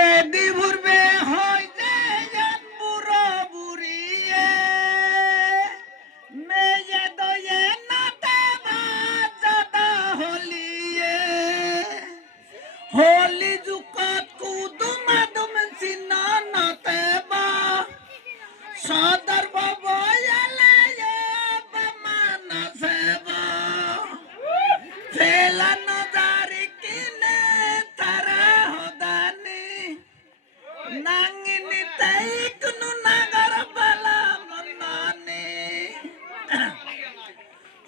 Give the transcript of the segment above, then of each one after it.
এদি ভুরবে হয় যে জান বুড়ো বুড়িয়ে মেয়ে দয়ে নাতে বাজাদা হলিয়ে হলি জুকত কুদুমা দুম চিনা নাতে বা সদর ববয়ালে বামানা সেবা ফেলা নজারি কিনে তারা হদানি nangini tay kunu nagar bala manani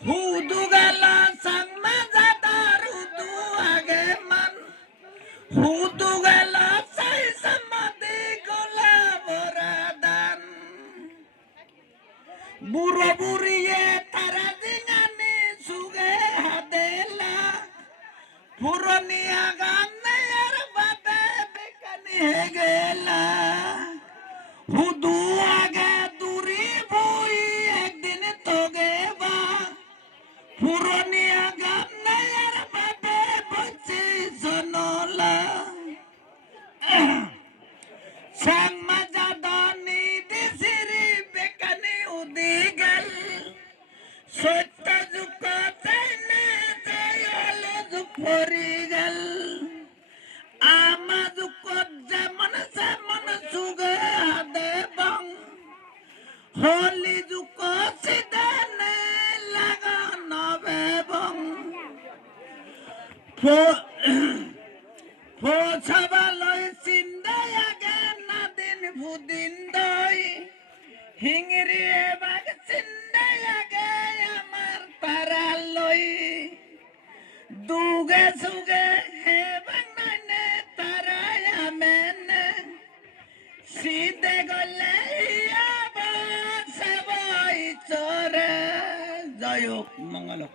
hudu gala sang mazadar hudu ageman hudu gala say samadhi gola boradan buro buriye tara dingani suge hadela purani agane yar babe bekani hegela হুদু আগে দূরি বই একদিন তোগে বা পুরনিয়া গান নায়ার বাবে বচি জনলা সাং মাজা দনি দিছিরি বেকানি উদি গেল সত্য যুগ চাইনে চাইলে যুগ পরি গেল আমা যুগ যেমন সেমন সুগে হলি যুক সিদানে লাগানো বেবং ফোছাবালয় চিন্দায় আগে নাদিন ভুদিন দই হিংরিয়ে বাগ চিন্দায় আগে আমার তারা লই দুগে সুগে হে বাংনানে তারায় আমেনে সিদে গলে জয় হোক মঙ্গল হোক।